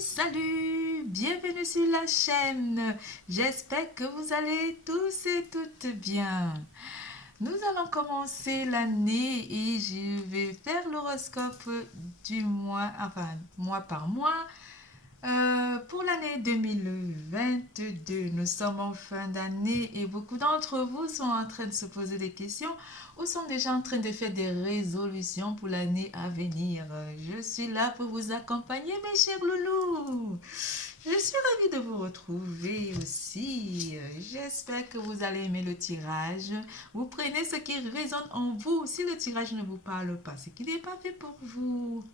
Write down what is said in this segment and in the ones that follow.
Salut, bienvenue sur la chaîne. J'espère que vous allez tous et toutes bien. Nous allons commencer l'année et je vais faire l'horoscope du mois, enfin mois par mois. Pour l'année 2022, nous sommes en fin d'année et beaucoup d'entre vous sont en train de se poser des questions ou sont déjà en train de faire des résolutions pour l'année à venir. Je suis là pour vous accompagner, mes chers loulous. Je suis ravie de vous retrouver aussi. J'espère que vous allez aimer le tirage. Vous prenez ce qui résonne en vous. Si le tirage ne vous parle pas, c'est qu'il n'est pas fait pour vous.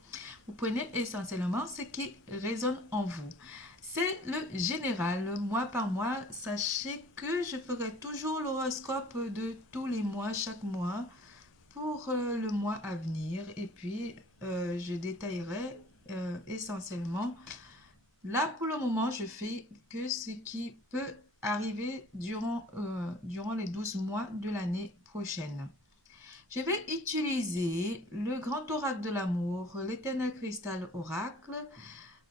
Vous prenez essentiellement ce qui résonne en vous. C'est le général, mois par mois. Sachez que je ferai toujours l'horoscope de tous les mois, chaque mois, pour le mois à venir. Et puis, je détaillerai essentiellement. Là, pour le moment, je fais que ce qui peut arriver durant les 12 mois de l'année prochaine. Je vais utiliser le grand oracle de l'amour, l'éternel cristal oracle,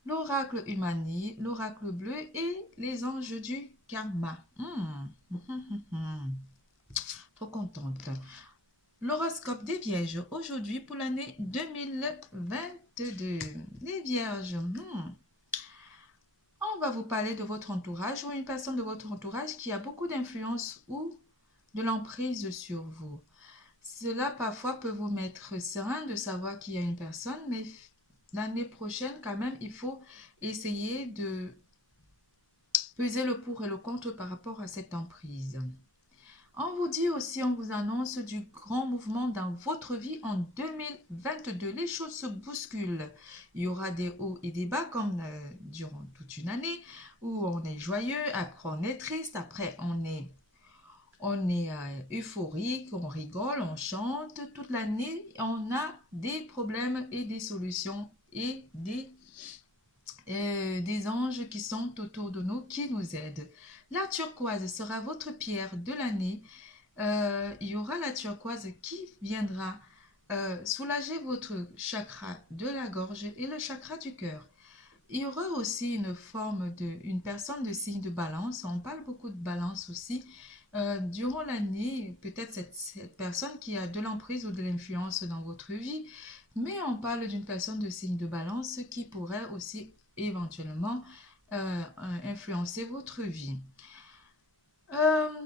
l'oracle humani, l'oracle bleu et les anges du karma. Trop contente. L'horoscope des vierges aujourd'hui pour l'année 2022. Les vierges, on va vous parler de votre entourage ou une personne de votre entourage qui a beaucoup d'influence ou de l'emprise sur vous. Cela parfois peut vous mettre serein de savoir qu'il y a une personne, mais l'année prochaine, quand même, il faut essayer de peser le pour et le contre par rapport à cette emprise. On vous dit aussi, on vous annonce du grand mouvement dans votre vie en 2022. Les choses se bousculent. Il y aura des hauts et des bas comme durant toute une année où on est joyeux, après on est triste, après on est euphorique, on rigole, on chante toute l'année. On a des problèmes et des solutions et des anges qui sont autour de nous, qui nous aident. La turquoise sera votre pierre de l'année. Il y aura la turquoise qui viendra soulager votre chakra de la gorge et le chakra du cœur. Il y aura aussi une personne de signe de balance. On parle beaucoup de balance aussi. Durant l'année, peut-être cette personne qui a de l'emprise ou de l'influence dans votre vie, mais on parle d'une personne de signe de balance qui pourrait aussi éventuellement influencer votre vie.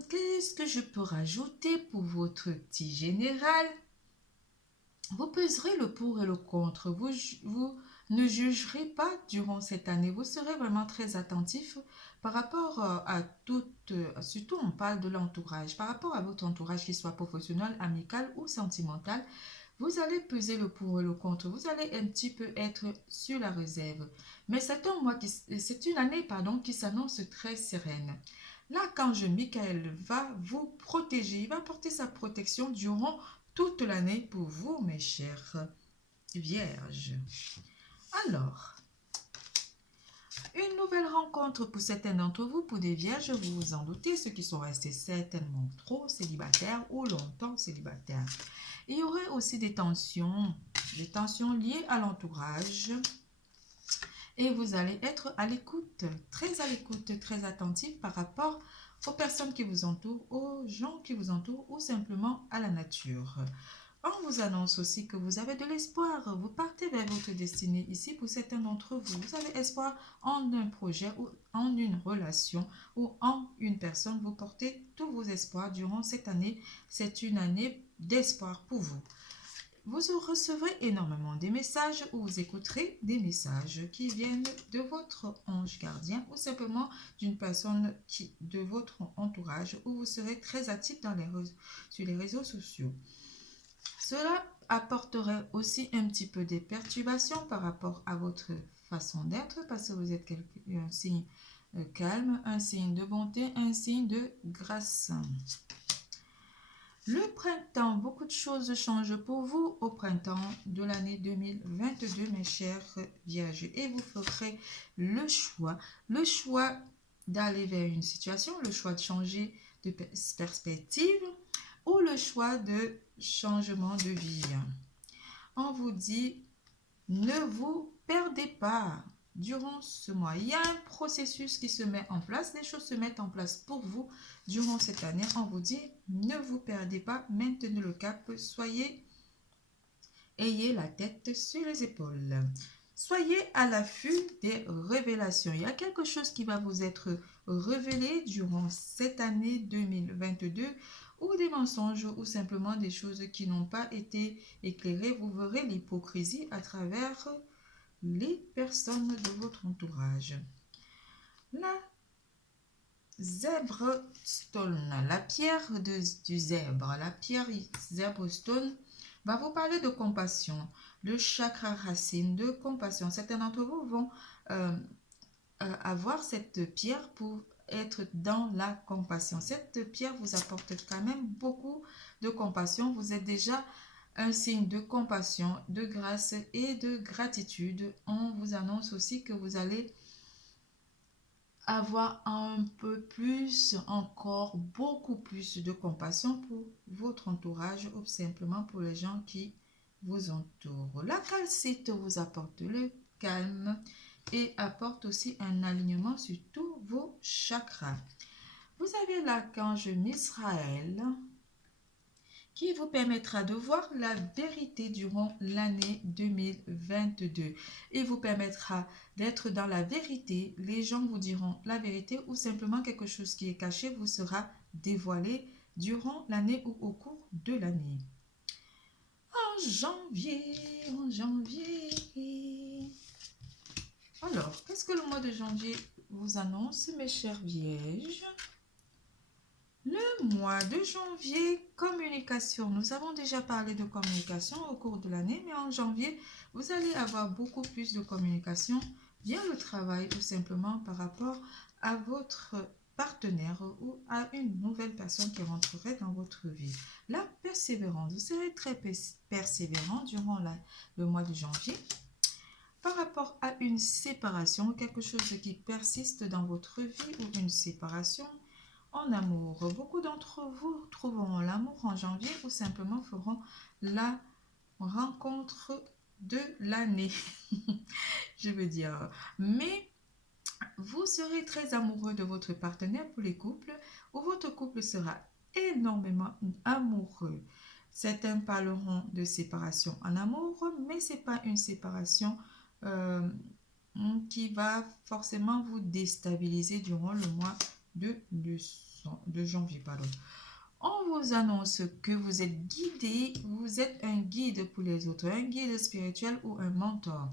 Qu'est-ce que je peux rajouter pour votre petit général? Vous peserez le pour et le contre. Vous ne jugerez pas durant cette année. Vous serez vraiment très attentif par rapport à surtout on parle de l'entourage, par rapport à votre entourage, qu'il soit professionnel, amical ou sentimental. Vous allez peser le pour et le contre. Vous allez un petit peu être sur la réserve. Mais c'est une année qui s'annonce très sereine. L'archange Michael va vous protéger. Il va porter sa protection durant toute l'année pour vous, mes chers vierges. Alors, une nouvelle rencontre pour certains d'entre vous, pour des vierges, vous vous en doutez, ceux qui sont restés certainement trop célibataires ou longtemps célibataires. Il y aurait aussi des tensions liées à l'entourage. Et vous allez être à l'écoute, très attentif par rapport aux personnes qui vous entourent, aux gens qui vous entourent ou simplement à la nature. On vous annonce aussi que vous avez de l'espoir. Vous partez vers votre destinée ici pour certains d'entre vous. Vous avez espoir en un projet ou en une relation ou en une personne. Vous portez tous vos espoirs durant cette année. C'est une année d'espoir pour vous. Vous recevrez énormément de messages ou vous écouterez des messages qui viennent de votre ange gardien ou simplement d'une personne de votre entourage où vous serez très actif sur les réseaux sociaux. Cela apporterait aussi un petit peu de perturbations par rapport à votre façon d'être parce que vous êtes un signe calme, un signe de bonté, un signe de grâce. Le printemps, beaucoup de choses changent pour vous au printemps de l'année 2022, mes chers vierges. Et vous ferez le choix d'aller vers une situation, le choix de changer de perspective ou le choix de changement de vie. On vous dit, ne vous perdez pas. durant ce mois. Il y a un processus qui se met en place, les choses se mettent en place pour vous durant cette année. On vous dit, ne vous perdez pas, maintenez le cap, ayez la tête sur les épaules. Soyez à l'affût des révélations. Il y a quelque chose qui va vous être révélé durant cette année 2022 ou des mensonges ou simplement des choses qui n'ont pas été éclairées. Vous verrez l'hypocrisie à travers les personnes de votre entourage. La zèbre stone, la pierre du zèbre, la pierre zèbre stone va vous parler de compassion, le chakra racine de compassion. Certains d'entre vous vont avoir cette pierre pour être dans la compassion. Cette pierre vous apporte quand même beaucoup de compassion. Vous êtes déjà un signe de compassion, de grâce et de gratitude. On vous annonce aussi que vous allez avoir un peu plus, encore beaucoup plus de compassion pour votre entourage ou simplement pour les gens qui vous entourent. La calcite vous apporte le calme et apporte aussi un alignement sur tous vos chakras. Vous avez l'archange Misraël qui vous permettra de voir la vérité durant l'année 2022 et vous permettra d'être dans la vérité. Les gens vous diront la vérité ou simplement quelque chose qui est caché vous sera dévoilé durant l'année ou au cours de l'année. En janvier. Alors, qu'est-ce que le mois de janvier vous annonce, mes chers vierges? Le mois de janvier, communication. Nous avons déjà parlé de communication au cours de l'année, mais en janvier, vous allez avoir beaucoup plus de communication via le travail ou simplement par rapport à votre partenaire ou à une nouvelle personne qui rentrerait dans votre vie. La persévérance. Vous serez très persévérant durant le mois de janvier. Par rapport à une séparation, quelque chose qui persiste dans votre vie ou une séparation, en amour. Beaucoup d'entre vous trouveront l'amour en janvier ou simplement feront la rencontre de l'année. Je veux dire. Mais vous serez très amoureux de votre partenaire pour les couples ou votre couple sera énormément amoureux. Certains parleront de séparation en amour, mais ce n'est pas une séparation qui va forcément vous déstabiliser durant le mois de janvier. On vous annonce que vous êtes guidé, vous êtes un guide pour les autres, un guide spirituel ou un mentor.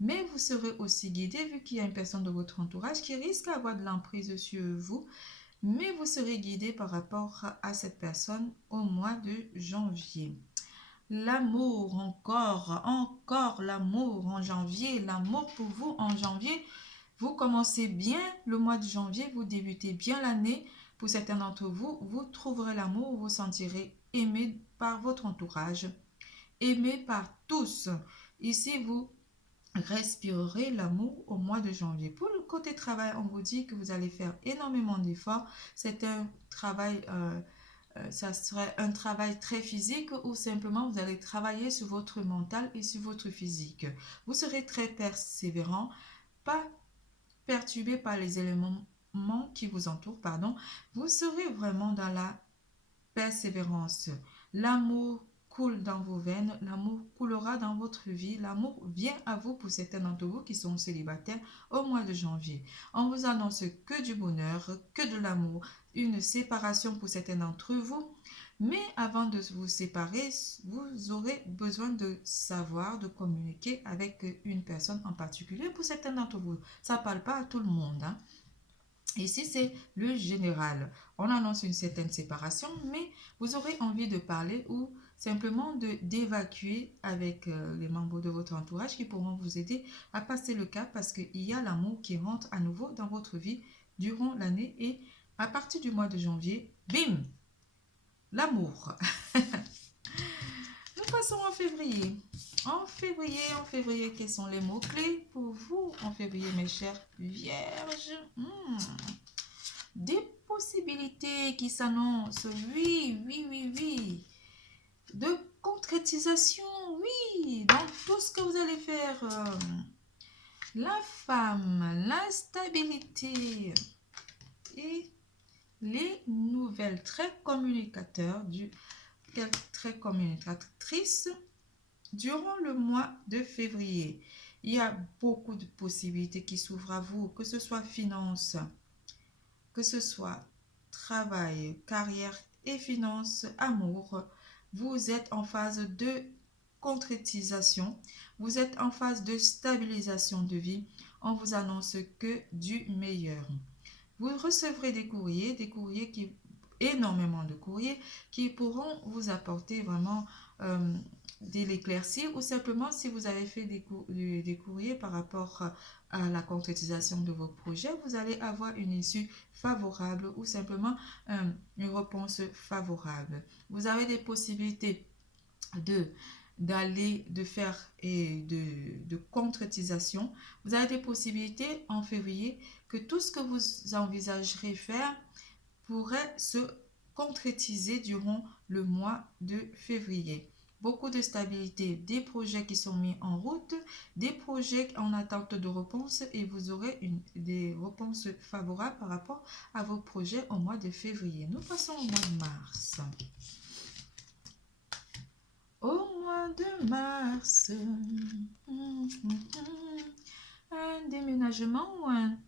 Mais vous serez aussi guidé vu qu'il y a une personne de votre entourage qui risque d'avoir de l'emprise sur vous. Mais vous serez guidé par rapport à cette personne au mois de janvier. L'amour, encore l'amour en janvier, l'amour pour vous en janvier. Vous commencez bien le mois de janvier, vous débutez bien l'année. Pour certains d'entre vous, vous trouverez l'amour, vous vous sentirez aimé par votre entourage, aimé par tous. Ici, vous respirerez l'amour au mois de janvier. Pour le côté travail, on vous dit que vous allez faire énormément d'efforts. C'est un travail, ça serait un travail très physique ou simplement vous allez travailler sur votre mental et sur votre physique. Vous serez très persévérant, pas perturbé par les éléments qui vous entourent, vous serez vraiment dans la persévérance. L'amour coule dans vos veines, l'amour coulera dans votre vie, l'amour vient à vous pour certains d'entre vous qui sont célibataires au mois de janvier. On vous annonce que du bonheur, que de l'amour, une séparation pour certains d'entre vous. Mais avant de vous séparer, vous aurez besoin de savoir, de communiquer avec une personne en particulier. Pour certains d'entre vous, ça ne parle pas à tout le monde. Ici, c'est le général. On annonce une certaine séparation, mais vous aurez envie de parler ou simplement d'évacuer avec les membres de votre entourage qui pourront vous aider à passer le cap parce qu'il y a l'amour qui rentre à nouveau dans votre vie durant l'année et à partir du mois de janvier, bim! L'amour. Nous passons en février. En février, quels sont les mots-clés pour vous en février, mes chers vierges? Des possibilités qui s'annoncent, oui. De concrétisation, oui, dans tout ce que vous allez faire. La femme, l'instabilité et les nouvelles très communicatrices durant le mois de février. Il y a beaucoup de possibilités qui s'ouvrent à vous, que ce soit finance, que ce soit travail, carrière et finances, amour. Vous êtes en phase de concrétisation, vous êtes en phase de stabilisation de vie. On vous annonce que du meilleur. Vous recevrez des courriers énormément de courriers qui pourront vous apporter vraiment de l'éclaircie, ou simplement si vous avez fait des courriers par rapport à la concrétisation de vos projets, vous allez avoir une issue favorable ou simplement une réponse favorable. Vous avez des possibilités de faire et de concrétisation. Vous avez des possibilités en février que tout ce que vous envisagerez faire pourrait se concrétiser durant le mois de février. Beaucoup de stabilité, des projets qui sont mis en route, des projets en attente de réponse, et vous aurez des réponses favorables par rapport à vos projets au mois de février. Nous passons au mois de mars. Au mois de mars, un déménagement ou un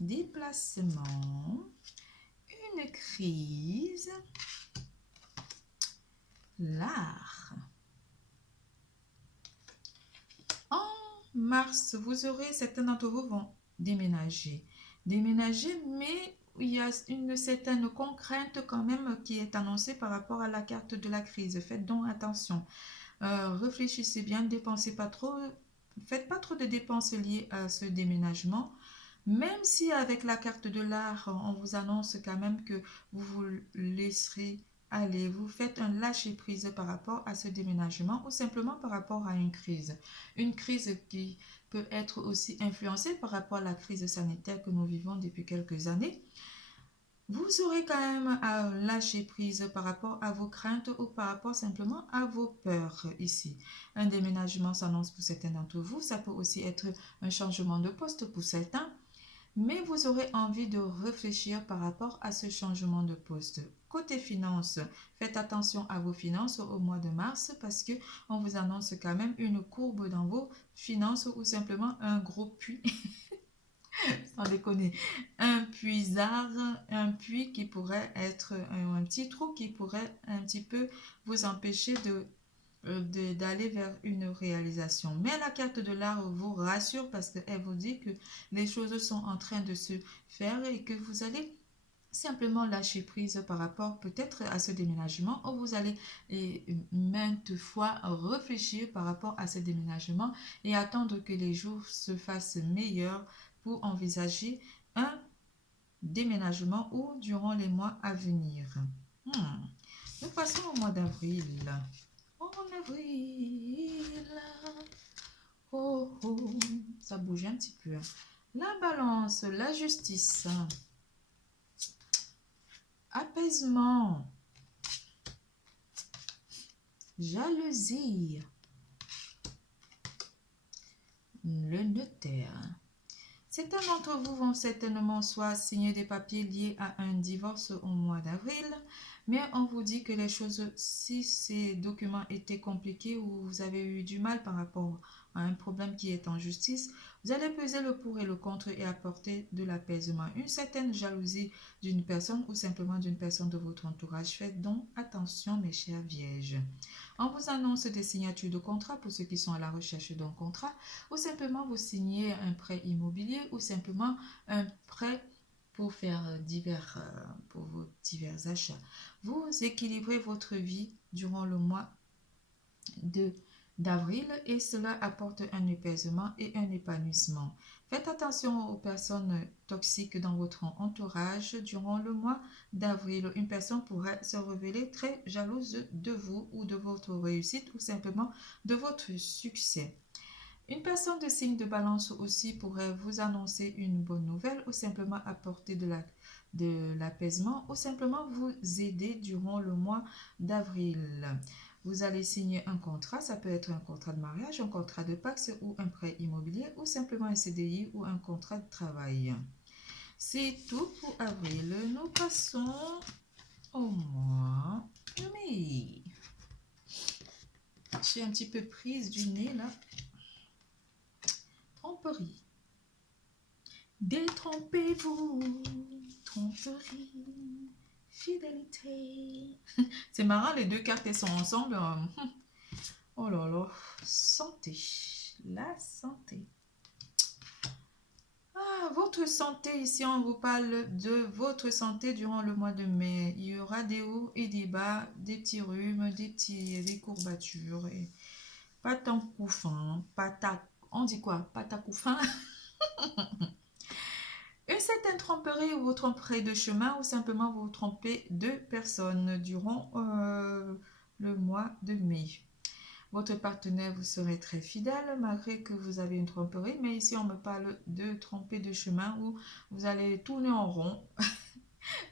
déplacement, une crise, l'art. En mars, certains d'entre vous vont déménager, mais il y a une certaine contrainte quand même qui est annoncée par rapport à la carte de la crise. Faites donc attention. Réfléchissez bien, ne dépensez pas trop. Faites pas trop de dépenses liées à ce déménagement. Même si avec la carte de l'art, on vous annonce quand même que vous vous laisserez aller, vous faites un lâcher-prise par rapport à ce déménagement ou simplement par rapport à une crise. Une crise qui peut être aussi influencée par rapport à la crise sanitaire que nous vivons depuis quelques années. Vous aurez quand même à lâcher prise par rapport à vos craintes ou par rapport simplement à vos peurs ici. Un déménagement s'annonce pour certains d'entre vous. Ça peut aussi être un changement de poste pour certains. Mais vous aurez envie de réfléchir par rapport à ce changement de poste. Côté finances, faites attention à vos finances au mois de mars parce qu'on vous annonce quand même une courbe dans vos finances ou simplement un gros puits. Sans déconner, un puisard, un puits qui pourrait être un petit trou qui pourrait un petit peu vous empêcher d'aller vers une réalisation. Mais la carte de l'art vous rassure parce qu'elle vous dit que les choses sont en train de se faire et que vous allez simplement lâcher prise par rapport peut-être à ce déménagement, ou vous allez maintes fois réfléchir par rapport à ce déménagement et attendre que les jours se fassent meilleurs pour envisager un déménagement ou durant les mois à venir. Nous passons au mois d'avril. En avril, oh, ça bouge un petit peu. La balance, la justice, apaisement, jalousie, le notaire. Certains d'entre vous vont certainement soit signer des papiers liés à un divorce au mois d'avril, mais on vous dit que les choses, si ces documents étaient compliqués ou vous avez eu du mal par rapport à un problème qui est en justice, vous allez peser le pour et le contre et apporter de l'apaisement. Une certaine jalousie d'une personne ou simplement d'une personne de votre entourage. Faites donc attention, mes chers vierges. On vous annonce des signatures de contrat pour ceux qui sont à la recherche d'un contrat, ou simplement vous signez un prêt immobilier ou simplement un prêt pour faire pour vos divers achats. Vous équilibrez votre vie durant le mois d'avril et cela apporte un apaisement et un épanouissement. Faites attention aux personnes toxiques dans votre entourage durant le mois d'avril. Une personne pourrait se révéler très jalouse de vous ou de votre réussite ou simplement de votre succès. Une personne de signe de balance aussi pourrait vous annoncer une bonne nouvelle ou simplement apporter de l'apaisement ou simplement vous aider durant le mois d'avril. Vous allez signer un contrat, ça peut être un contrat de mariage, un contrat de Pacs ou un prêt immobilier ou simplement un CDI ou un contrat de travail. C'est tout pour avril. Nous passons au mois de mai. J'ai un petit peu prise du nez là. Tromperie. Détrompez-vous. Tromperie. Fidélité. C'est marrant, les deux cartes elles sont ensemble. Oh là là. Santé. La santé. Ah, votre santé, ici on vous parle de votre santé durant le mois de mai. Il y aura des hauts et des bas, des petits rhumes, des courbatures. Et patacouffin, on dit quoi? Patacouffin. Une certaine tromperie ou vous tromperez de chemin ou simplement vous trompez de personne durant le mois de mai. Votre partenaire vous serez très fidèle malgré que vous avez une tromperie, mais ici on me parle de tromper de chemin où vous allez tourner en rond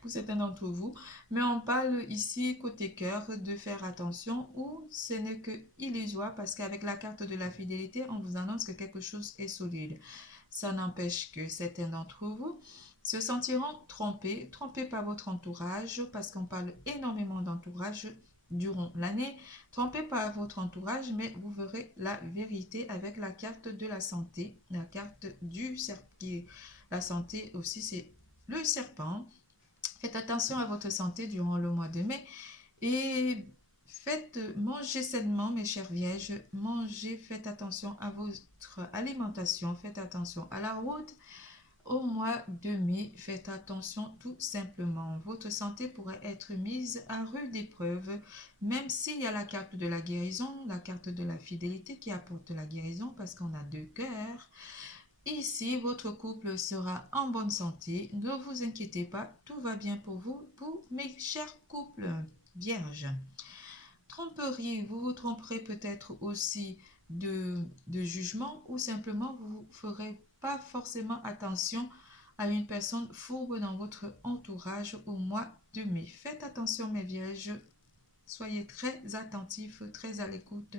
pour certains d'entre vous, mais on parle ici côté cœur de faire attention ou ce n'est que illusoire parce qu'avec la carte de la fidélité, on vous annonce que quelque chose est solide. Ça n'empêche que certains d'entre vous se sentiront trompés par votre entourage parce qu'on parle énormément d'entourage durant l'année, trompé par votre entourage, mais vous verrez la vérité avec la carte de la santé, la carte du serpent. La santé aussi, c'est le serpent. Faites attention à votre santé durant le mois de mai et mangez sainement, mes chères vierges. Mangez, faites attention à votre alimentation, faites attention à la route. Au mois de mai, faites attention tout simplement. Votre santé pourrait être mise à rude épreuve, même s'il y a la carte de la guérison, la carte de la fidélité qui apporte la guérison parce qu'on a deux cœurs. Ici, votre couple sera en bonne santé. Ne vous inquiétez pas, tout va bien pour vous, pour mes chers couples vierges. Tromperie, vous vous tromperez peut-être aussi de jugement ou simplement vous ne ferez pas forcément attention à une personne fourbe dans votre entourage au mois de mai. Faites attention mes vierges, soyez très attentifs, très à l'écoute.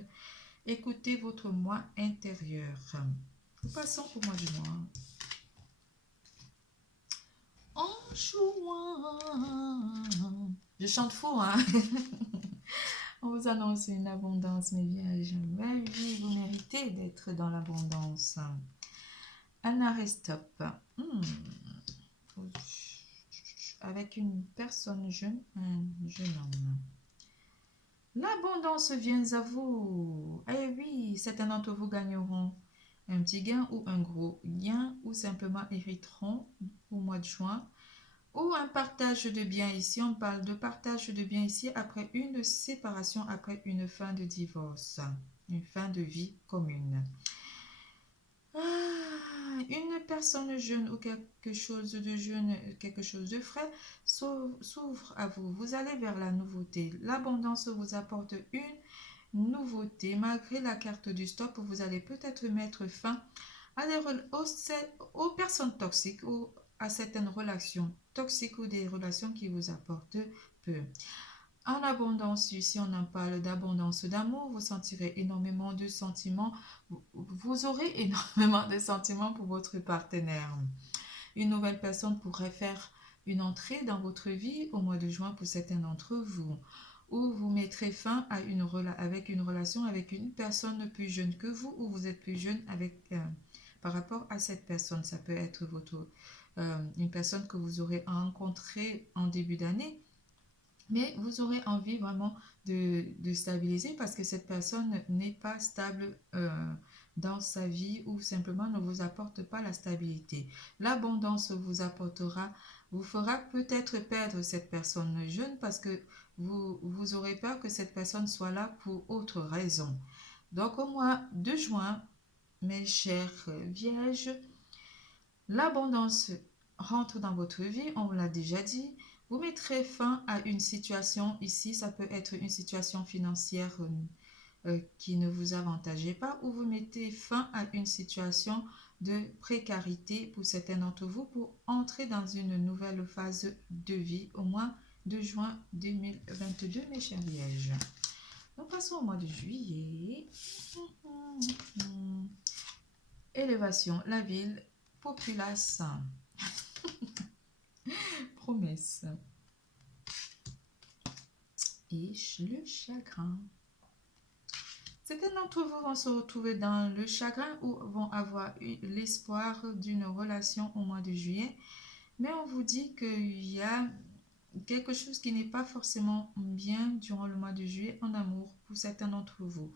Écoutez votre moi intérieur. Nous passons au mois de juin. En juin, je chante faux, hein. On vous annonce une abondance, mes vierges. Mais oui, vous méritez d'être dans l'abondance. Un arrêt-stop. Avec une personne jeune, un jeune homme. L'abondance vient à vous. Eh oui, certains d'entre vous gagneront un petit gain ou un gros gain ou simplement hériteront au mois de juin. Ou un partage de biens ici, on parle de partage de biens ici après une séparation, après une fin de divorce, une fin de vie commune. Une personne jeune ou quelque chose de jeune, quelque chose de frais s'ouvre à vous. Vous allez vers la nouveauté. L'abondance vous apporte une nouveauté. Malgré la carte du stop, vous allez peut-être mettre fin à aux personnes toxiques ou à certaines relations toxiques ou des relations qui vous apportent peu. En abondance, ici on en parle d'abondance d'amour, vous sentirez énormément de sentiments, vous aurez énormément de sentiments pour votre partenaire. Une nouvelle personne pourrait faire une entrée dans votre vie au mois de juin pour certains d'entre vous, ou vous mettrez fin à avec une relation avec une personne plus jeune que vous, ou vous êtes plus jeune par rapport à cette personne. Ça peut être une personne que vous aurez rencontrée en début d'année, mais vous aurez envie vraiment de stabiliser parce que cette personne n'est pas stable dans sa vie ou simplement ne vous apporte pas la stabilité. L'abondance vous fera peut-être perdre cette personne jeune parce que vous aurez peur que cette personne soit là pour autre raison. Donc au mois de juin, mes chères vierges, l'abondance rentre dans votre vie, on vous l'a déjà dit. Vous mettrez fin à une situation ici, ça peut être une situation financière qui ne vous avantageait pas, ou vous mettez fin à une situation de précarité pour certains d'entre vous pour entrer dans une nouvelle phase de vie au mois de juin 2022, mes chers vierges. Nous passons au mois de juillet. Élévation, la ville, populace, promesse et le chagrin. Certains d'entre vous vont se retrouver dans le chagrin ou vont avoir l'espoir d'une relation au mois de juillet. Mais on vous dit qu'il y a quelque chose qui n'est pas forcément bien durant le mois de juillet en amour pour certains d'entre vous.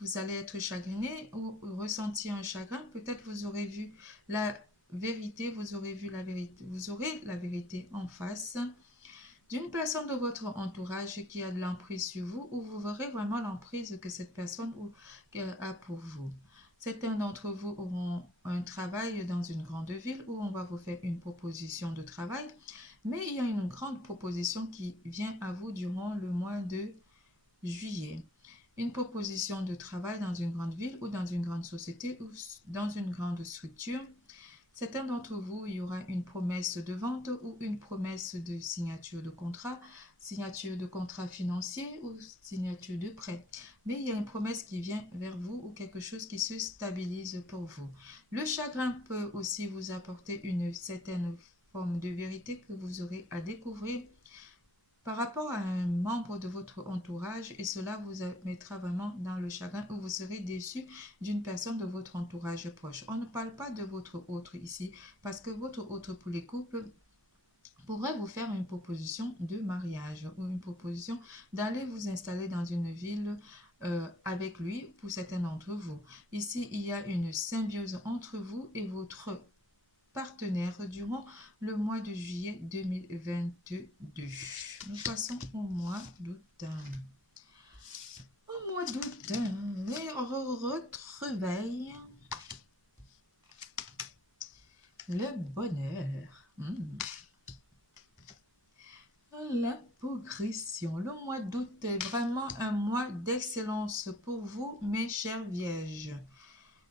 Vous allez être chagriné ou ressentir un chagrin. Peut-être vous aurez vu la vérité, vous aurez la vérité en face d'une personne de votre entourage qui a de l'emprise sur vous, ou vous verrez vraiment l'emprise que cette personne a pour vous. Certains d'entre vous auront un travail dans une grande ville où on va vous faire une proposition de travail, mais il y a une grande proposition qui vient à vous durant le mois de juillet. Une proposition de travail dans une grande ville ou dans une grande société ou dans une grande structure. Certains d'entre vous, il y aura une promesse de vente ou une promesse de signature de contrat financier ou signature de prêt. Mais il y a une promesse qui vient vers vous ou quelque chose qui se stabilise pour vous. Le chagrin peut aussi vous apporter une certaine forme de vérité que vous aurez à découvrir par rapport à un membre de votre entourage, et cela vous mettra vraiment dans le chagrin où vous serez déçu d'une personne de votre entourage proche. On ne parle pas de votre autre ici parce que votre autre pour les couples pourrait vous faire une proposition de mariage ou une proposition d'aller vous installer dans une ville avec lui pour certains d'entre vous. Ici, il y a une symbiose entre vous et votre partenaire durant le mois de juillet 2022. Nous passons au mois d'août. Au mois d'août, les retrouvailles, le bonheur, la progression. Le mois d'août est vraiment un mois d'excellence pour vous, mes chers vierges.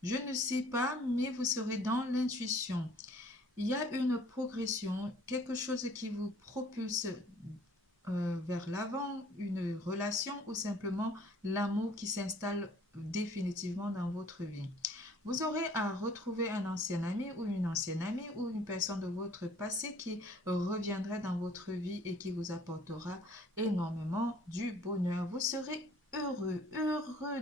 Je ne sais pas, mais vous serez dans l'intuition. Il y a une progression, quelque chose qui vous propulse vers l'avant, une relation ou simplement l'amour qui s'installe définitivement dans votre vie. Vous aurez à retrouver un ancien ami ou une ancienne amie ou une personne de votre passé qui reviendrait dans votre vie et qui vous apportera énormément du bonheur. Vous serez heureux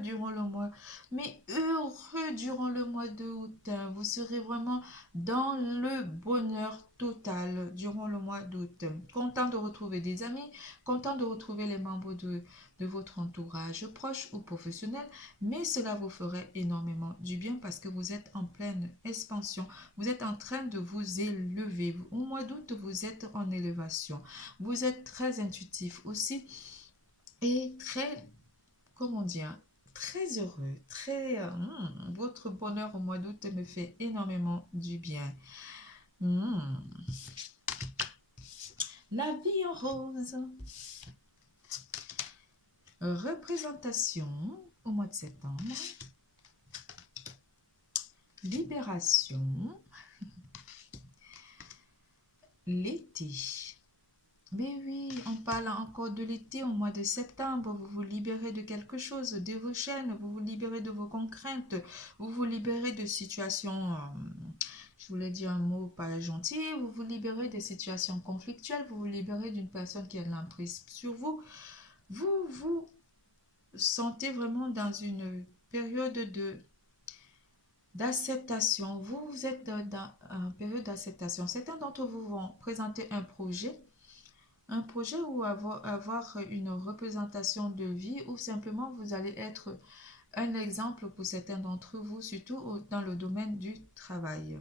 durant le mois, mais heureux durant le mois d'août. Vous serez vraiment dans le bonheur total durant le mois d'août. Content de retrouver des amis, content de retrouver les membres de votre entourage proche ou professionnel, mais cela vous ferait énormément du bien parce que vous êtes en pleine expansion. Vous êtes en train de vous élever. Au mois d'août, vous êtes en élévation. Vous êtes très intuitif aussi et très, comment dire, très heureux. Votre bonheur au mois d'août me fait énormément du bien. La vie en rose. Représentation au mois de septembre. Libération. L'été. Mais oui, on parle encore de l'été au mois de septembre. Vous vous libérez de quelque chose, de vos chaînes, vous vous libérez de vos contraintes, vous vous libérez de situations, je voulais dire un mot pas gentil, vous vous libérez des situations conflictuelles, vous vous libérez d'une personne qui a de l'emprise sur vous. Vous vous sentez vraiment dans une période d'acceptation. Vous êtes dans une période d'acceptation. Certains d'entre vous vont présenter un projet ou avoir une représentation de vie, ou simplement vous allez être un exemple pour certains d'entre vous, surtout dans le domaine du travail.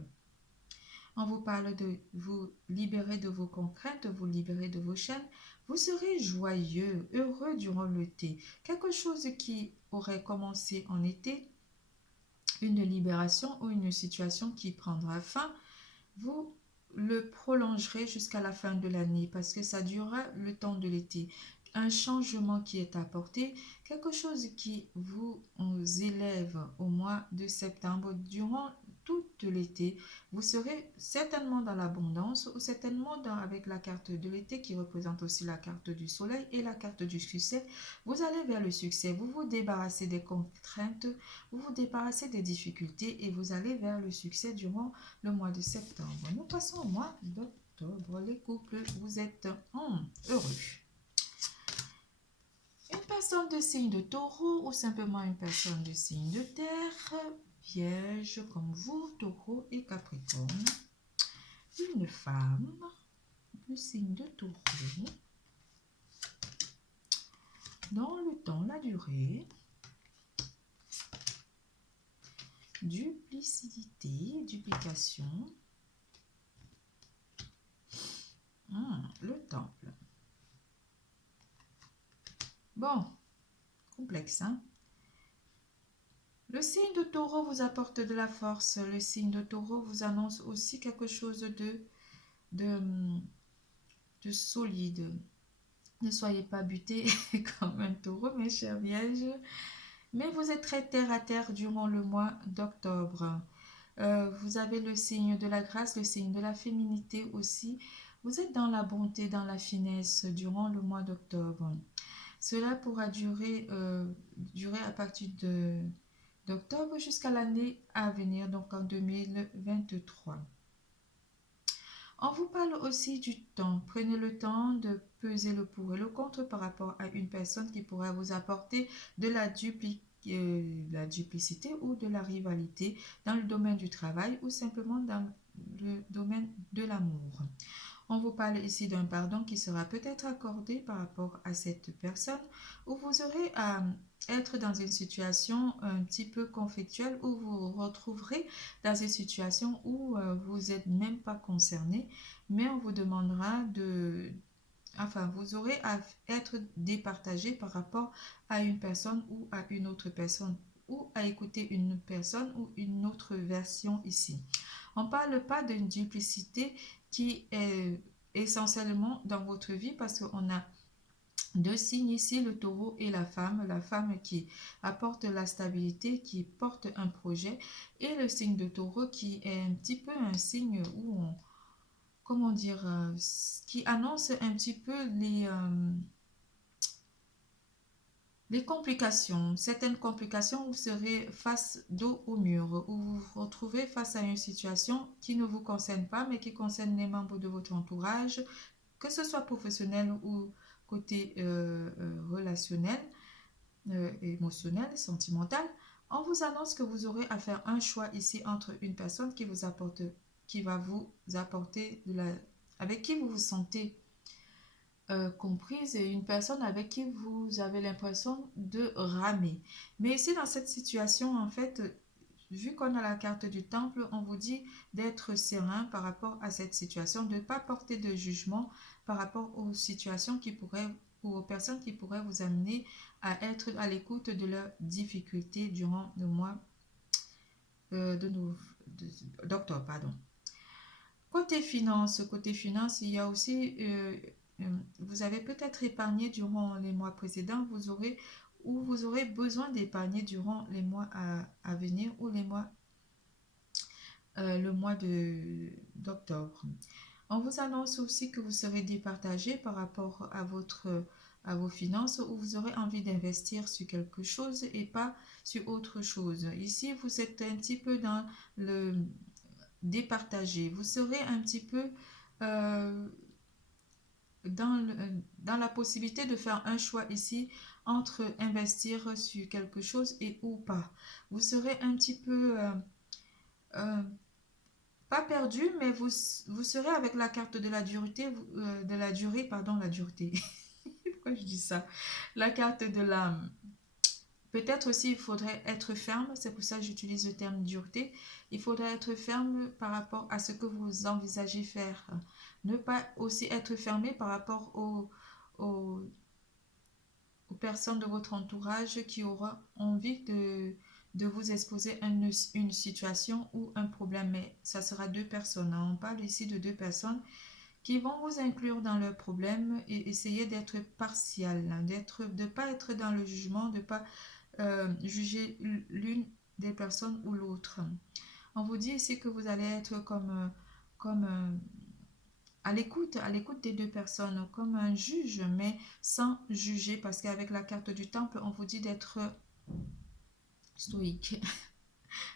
On vous parle de vous libérer de vos contraintes, vous libérer de vos chaînes. Vous serez joyeux, heureux durant l'été. Quelque chose qui aurait commencé en été, une libération ou une situation qui prendra fin, vous le prolongerez jusqu'à la fin de l'année parce que ça durera le temps de l'été. Un changement qui est apporté, quelque chose qui vous élève au mois de septembre durant tout l'été. Vous serez certainement dans l'abondance ou certainement avec la carte de l'été qui représente aussi la carte du soleil et la carte du succès. Vous allez vers le succès, vous vous débarrassez des contraintes, vous vous débarrassez des difficultés et vous allez vers le succès durant le mois de septembre. Nous passons au mois d'octobre. Les couples, vous êtes heureux. Une personne de signe de taureau ou simplement une personne de signe de terre, vierge comme vous, taureau et capricorne. Une femme du signe de taureau, dans le temps, la durée, duplicité, duplication, le temple. Bon, complexe, hein? Le signe de taureau vous apporte de la force. Le signe de taureau vous annonce aussi quelque chose de solide. Ne soyez pas butés comme un taureau, mes chers vierges. Mais vous êtes très terre à terre durant le mois d'octobre. Vous avez le signe de la grâce, le signe de la féminité aussi. Vous êtes dans la bonté, dans la finesse durant le mois d'octobre. Cela pourra durer à partir d'octobre jusqu'à l'année à venir, donc en 2023. On vous parle aussi du temps. Prenez le temps de peser le pour et le contre par rapport à une personne qui pourrait vous apporter de la duplicité ou de la rivalité dans le domaine du travail ou simplement dans le domaine de l'amour. On vous parle ici d'un pardon qui sera peut-être accordé par rapport à cette personne où vous aurez à être dans une situation un petit peu conflictuelle où vous vous retrouverez dans une situation où vous n'êtes même pas concerné, mais on vous demandera vous aurez à être départagé par rapport à une personne ou à une autre personne ou à écouter une personne ou une autre version ici. On ne parle pas d'une duplicité qui est essentiellement dans votre vie parce qu'on a deux signes ici, le taureau et la femme qui apporte la stabilité, qui porte un projet, et le signe de taureau qui est un petit peu un signe où on, comment dire, qui annonce un petit peu les complications, certaines complications, vous serez face dos au mur, où vous vous retrouvez face à une situation qui ne vous concerne pas, mais qui concerne les membres de votre entourage, que ce soit professionnel ou côté relationnel, émotionnel, sentimental. On vous annonce que vous aurez à faire un choix ici entre une personne qui va vous apporter avec qui vous vous sentez comprise et une personne avec qui vous avez l'impression de ramer. Mais ici, dans cette situation, en fait, vu qu'on a la carte du temple, on vous dit d'être serein par rapport à cette situation, de ne pas porter de jugement par rapport aux situations qui pourraient ou aux personnes qui pourraient vous amener à être à l'écoute de leurs difficultés durant le mois d'octobre. Côté finance, il y a aussi vous avez peut-être épargné durant les mois précédents, vous aurez besoin d'épargner durant les mois à venir ou le mois d'octobre. On vous annonce aussi que vous serez départagé par rapport à vos finances où vous aurez envie d'investir sur quelque chose et pas sur autre chose. Ici, vous êtes un petit peu dans le départagé. Vous serez un petit peu dans la possibilité de faire un choix ici entre investir sur quelque chose et ou pas. Vous serez un petit peu, pas perdu, mais vous serez avec la carte de la dureté, la dureté. Pourquoi je dis ça? La carte de l'âme. Peut-être aussi il faudrait être ferme, c'est pour ça que j'utilise le terme dureté. Il faudrait être ferme par rapport à ce que vous envisagez faire. Ne pas aussi être fermé par rapport aux personnes de votre entourage qui auront envie de vous exposer à une situation ou un problème. Mais ça sera deux personnes. On parle ici de deux personnes qui vont vous inclure dans leurs problèmes et essayer d'être partial, de ne pas être dans le jugement, de ne pas juger l'une des personnes ou l'autre. On vous dit ici que vous allez être comme à l'écoute des deux personnes, comme un juge, mais sans juger, parce qu'avec la carte du temple, on vous dit d'être stoïque,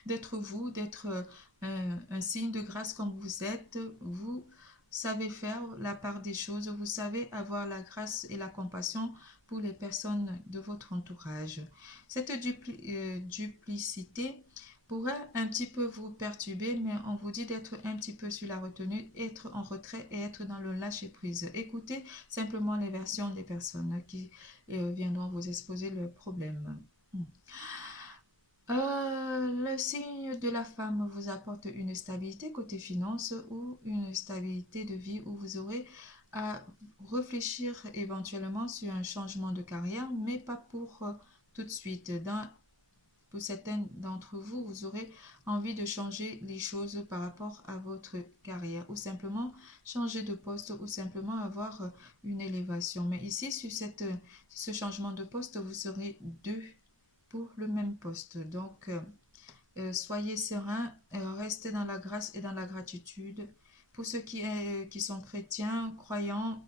d'être vous, d'être un signe de grâce comme vous êtes. Vous savez faire la part des choses, vous savez avoir la grâce et la compassion pour les personnes de votre entourage. Cette duplicité pourrait un petit peu vous perturber, mais on vous dit d'être un petit peu sur la retenue, être en retrait et être dans le lâcher-prise. Écoutez simplement les versions des personnes qui viendront vous exposer le problème. Le signe de la femme vous apporte une stabilité côté finance ou une stabilité de vie où vous aurez à réfléchir éventuellement sur un changement de carrière, mais pas pour tout de suite. Pour certains d'entre vous, vous aurez envie de changer les choses par rapport à votre carrière ou simplement changer de poste ou simplement avoir une élévation. Mais ici, sur ce changement de poste, vous serez deux pour le même poste. Donc, soyez serein, restez dans la grâce et dans la gratitude. Pour ceux qui sont chrétiens, croyants,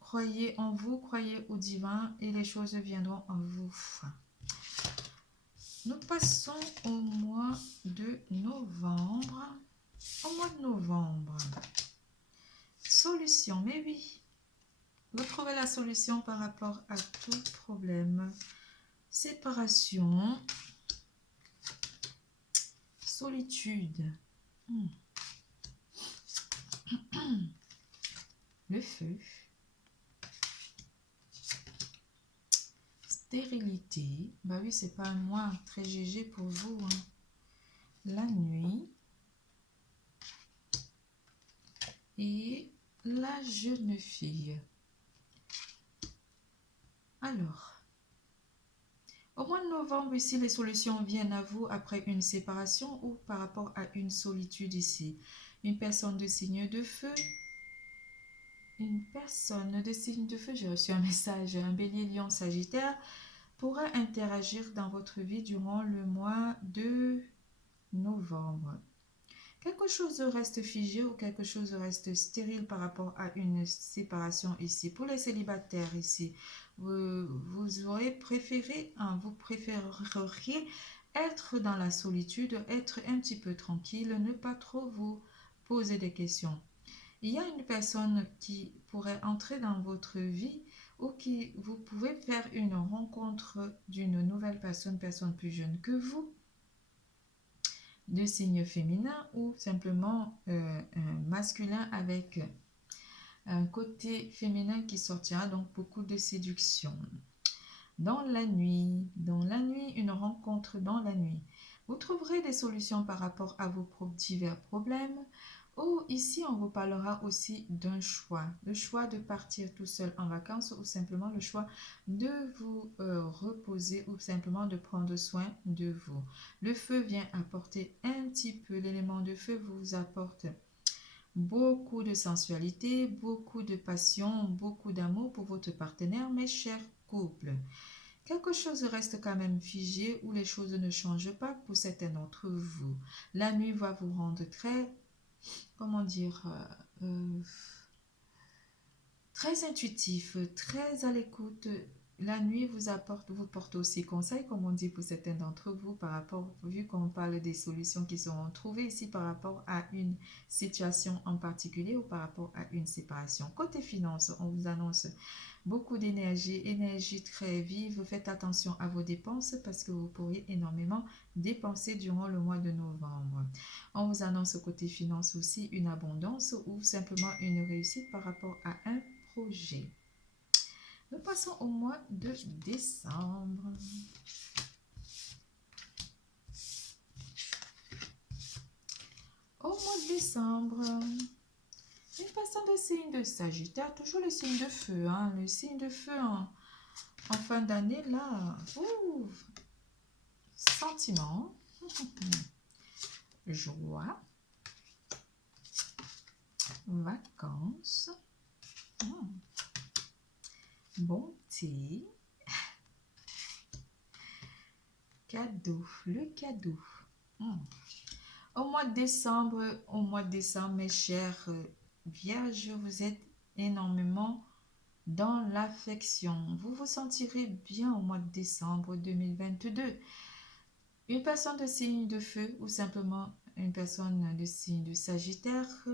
croyez en vous, croyez au divin et les choses viendront en vous. Nous passons au mois de novembre. Au mois de novembre. Solution, mais oui. Vous trouvez la solution par rapport à tout problème. Séparation. Solitude. Le feu. Stérilité. Bah oui, c'est pas un mois très GG pour vous. Hein. La nuit. Et la jeune fille. Alors, au mois de novembre, ici, les solutions viennent à vous après une séparation ou par rapport à une solitude ici. Une personne de signe de feu. Une personne de signe de feu, j'ai reçu un message, un bélier, lion, sagittaire, pourra interagir dans votre vie durant le mois de novembre. Quelque chose reste figé ou quelque chose reste stérile par rapport à une séparation ici. Pour les célibataires ici, vous aurez préféré, vous préféreriez être dans la solitude, être un petit peu tranquille, ne pas trop vous poser des questions. Il y a une personne qui pourrait entrer dans votre vie ou qui vous pouvez faire une rencontre d'une nouvelle personne plus jeune que vous, de signe féminin ou simplement un masculin avec un côté féminin qui sortira, donc beaucoup de séduction. Dans la nuit, une rencontre dans la nuit. Vous trouverez des solutions par rapport à vos divers problèmes. Ou ici, on vous parlera aussi d'un choix. Le choix de partir tout seul en vacances ou simplement le choix de vous reposer ou simplement de prendre soin de vous. Le feu vient apporter un petit peu, l'élément de feu vous apporte beaucoup de sensualité, beaucoup de passion, beaucoup d'amour pour votre partenaire, mes chers couples. Quelque chose reste quand même figé ou les choses ne changent pas pour certains d'entre vous. La nuit va vous rendre très, comment dire, très intuitif, très à l'écoute. La nuit vous porte aussi conseil, comme on dit pour certains d'entre vous, par rapport, vu qu'on parle des solutions qui seront trouvées ici par rapport à une situation en particulier ou par rapport à une séparation. Côté finance, on vous annonce beaucoup d'énergie, énergie très vive. Faites attention à vos dépenses parce que vous pourriez énormément dépenser durant le mois de novembre. On vous annonce côté finance aussi une abondance ou simplement une réussite par rapport à un projet. Nous passons au mois de décembre. Au mois de décembre, une personne de signe de Sagittaire, toujours le signe de feu, hein, le signe de feu en fin d'année, là, sentiment, joie, vacances, bonté, cadeau, le cadeau. Au mois de décembre, mes chers vierges, vous êtes énormément dans l'affection. Vous vous sentirez bien au mois de décembre 2022. Une personne de signe de feu ou simplement une personne de signe de Sagittaire,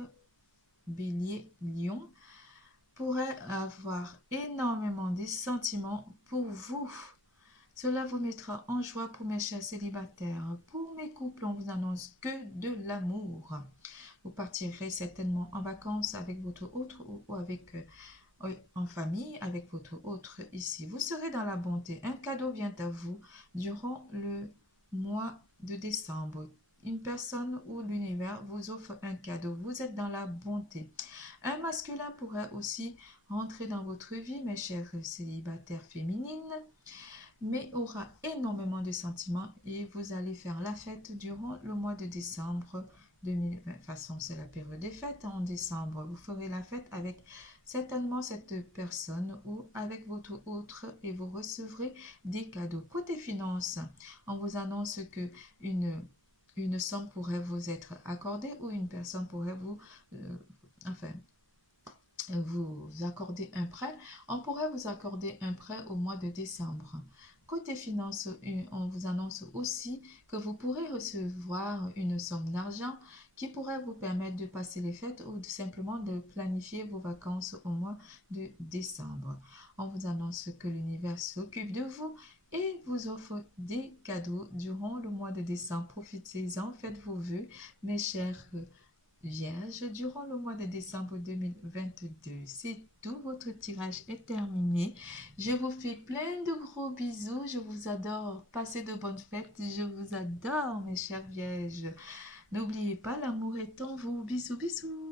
Bélier, Lion pourrait avoir énormément de sentiments pour vous. Cela vous mettra en joie pour mes chers célibataires. Pour mes couples, on vous annonce que de l'amour. Vous partirez certainement en vacances avec votre autre ou avec en famille avec votre autre ici. Vous serez dans la bonté. Un cadeau vient à vous durant le mois de décembre. Une personne ou l'univers vous offre un cadeau. Vous êtes dans la bonté. Un masculin pourrait aussi rentrer dans votre vie, mes chers célibataires féminines, mais aura énormément de sentiments et vous allez faire la fête durant le mois de décembre 2020. De toute façon, c'est la période des fêtes en décembre. Vous ferez la fête avec certainement cette personne ou avec votre autre et vous recevrez des cadeaux. Côté finance, on vous annonce que une somme pourrait vous être accordée ou une personne pourrait enfin, vous accorder un prêt. On pourrait vous accorder un prêt au mois de décembre. Côté finance, on vous annonce aussi que vous pourrez recevoir une somme d'argent qui pourrait vous permettre de passer les fêtes ou simplement de planifier vos vacances au mois de décembre. On vous annonce que l'univers s'occupe de vous et vous offre des cadeaux durant le mois de décembre. Profitez-en, faites vos vœux, mes chers Vierge, durant le mois de décembre 2022. C'est tout, votre tirage est terminé. Je vous fais plein de gros bisous. Je vous adore. Passez de bonnes fêtes. Je vous adore, mes chères Vierges. N'oubliez pas, l'amour est en vous. Bisous, bisous.